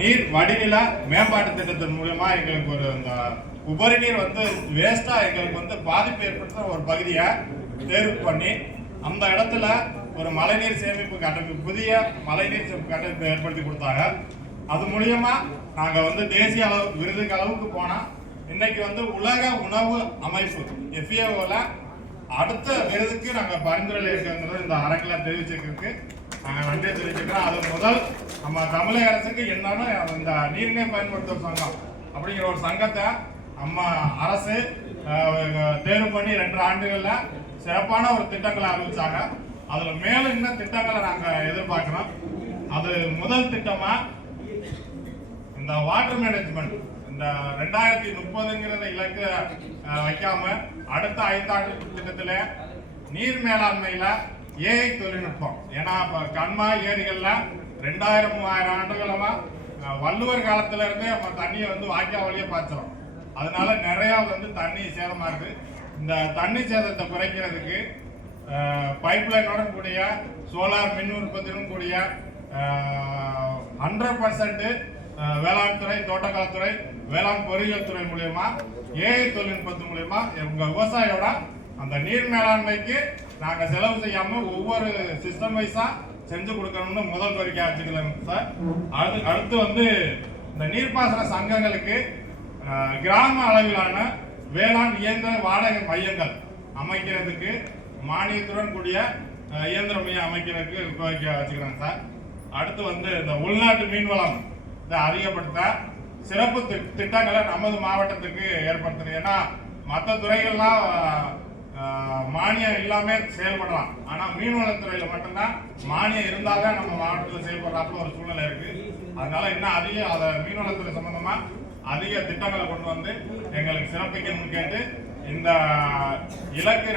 நீர் வடிநில மேம்பாட்டு திட்டத்தின் மூலமா எங்களுக்கு ஒரு இந்த உபரி நீர் வந்து வேஸ்டா எங்களுக்கு வந்து பாதிப்பு ஏற்படுத்துற ஒரு பகுதியை தேர்வு பண்ணி அந்த இடத்துல ஒரு மழைநீர் சேமிப்பு கட்டமைப்பு புதிய மழைநீர் சேமிப்பு கட்டமைப்பு ஏற்படுத்தி கொடுத்தாங்க. அது மூலியமா நாங்க வந்து தேசிய அளவு விருதுக்கு அளவுக்கு போனா இன்னைக்கு வந்து உலக உணவு அமைப்பு FAOல அடுத்த விருதுக்கு நாங்க பரிந்துரையில் இருக்கிறது இந்த அரங்கில் தெரிவிச்சிருக்கு. நாங்கள் நன்றி தெரிவிச்சுக்கிறோம். அது முதல் நம்ம தமிழக அரசுக்கு என்னன்னா இந்த நீர்நீர் பயன்படுத்தும் சங்கம் அப்படிங்கிற ஒரு சங்கத்தை நம்ம அரசு தேர்வு பண்ணி 2 ஆண்டுகள்ல சிறப்பான ஒரு திட்டங்களை அறிவிச்சாங்க. அதுல மேலும் இன்னும் திட்டங்களை நாங்க எதிர்பார்க்கிறோம். அது முதல் திட்டமா இந்த வாட்டர் மேனேஜ்மெண்ட் இந்த 2030ங்கிறத இலக்கு வைக்காம அடுத்த 5 ஆண்டு திட்டத்துல நீர் மேலாண்மையில AI தொழில்நுட்பம். ஏன்னா இப்ப கண்மாய் ஏரிகள்ல 2000-3000 ஆண்டுகளமா வள்ளுவர் காலத்துல இருந்தே நம்ம தண்ணியை வந்து வாய்க்கா வழியே பாய்ச்சோம். அதனால நிறைய வந்து தண்ணி சேதமா இருக்கு. இந்த தண்ணி சேதத்தை குறைக்கிறதுக்கு பைப்லைனோட கூடிய சோலார் மின் உற்பத்தியும் கூடிய 100% வேளாண் துறை, தோட்டக்கலைத்துறை, வேளாண் பொறியியல் துறை மூலியமா AI தொழில்நுட்பத்தின் மூலியமா எங்க விவசாயியோட அந்த நீர் மேலாண்மைக்கு நாங்க செலவு செய்யாம ஒவ்வொரு சிஸ்டம் வைஸா செஞ்சு கொடுக்கணும்னு முதல் கோரிக்கை வச்சுக்கலாம் சார். அடுத்து வந்து இந்த நீர்ப்பாசன சங்கங்களுக்கு கிராம அளவிலான வேளாண் இயந்திர வாடகை மையங்கள் அமைக்கிறதுக்கு மானியத்துடன் கூடிய இயந்திர மையம் அமைக்கிறதுக்கு கோரிக்கை வச்சுக்கிறாங்க சார். அடுத்து வந்து இந்த உள்நாட்டு மீன்வளம் இதை அதிகப்படுத்த சிறப்பு திட்டங்களை நமது மாவட்டத்துக்கு ஏற்படுத்தணும். ஏன்னா மற்ற துறைகள்லாம் மானியம் இல்லாம செயல்படலாம். ஆனா மீன்வளத்துறையில மட்டும்தான் மானியம் இருந்தால்தான் நம்ம மாவட்டத்தில் செயல்படுறாப்புல ஒரு சூழ்நிலை இருக்கு. அதனால இன்னும் அதிக அதை மீன்வளத்துறை சம்பந்தமா அதிக திட்டங்களை கொண்டு வந்து எங்களுக்கு சிறப்பிக்கணும்னு கேட்டு இந்த இலக்கு